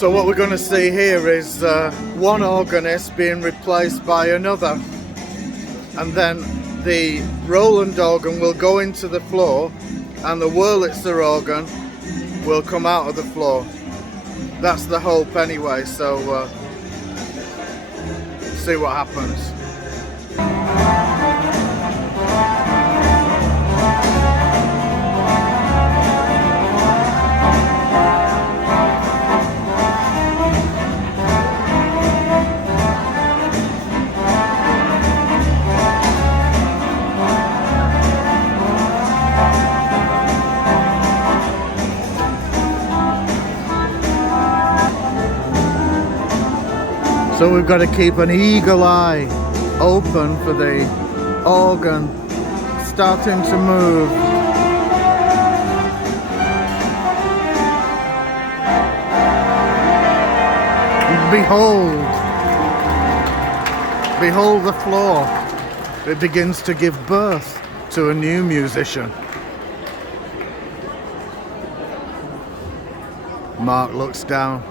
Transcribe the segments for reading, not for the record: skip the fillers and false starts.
So what we're going to see here is one organist being replaced by another, and then the Roland organ will go into the floor and the Wurlitzer organ will come out of the floor. That's the hope anyway, so see what happens. So we've got to keep an eagle eye open for the organ starting to move. Behold the floor. It begins to give birth to a new musician. Mark looks down,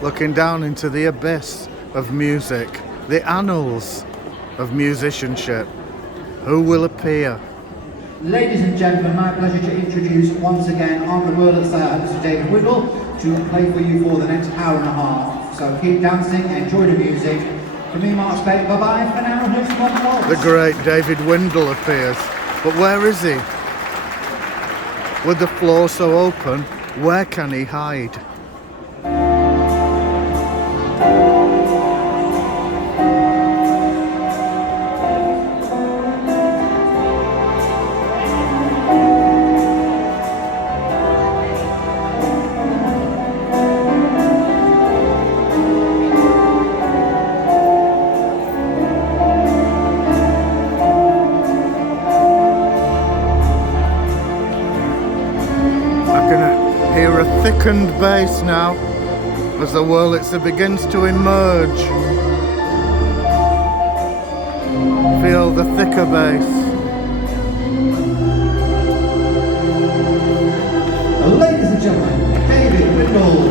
looking down into the abyss of music, the annals of musicianship. Who will appear? Ladies and gentlemen, my pleasure to introduce once again on the Wurlitzer Mr. David Windle to play for you for the next hour and a half. So keep dancing, enjoy the music. For me, Mark Speight, bye-bye for now. Here's one waltz. The great David Windle appears. But where is he? With the floor so open, where can he hide? Hear a thickened bass now as the Wurlitzer begins to emerge. Feel the thicker bass. Ladies and gentlemen, David Windle.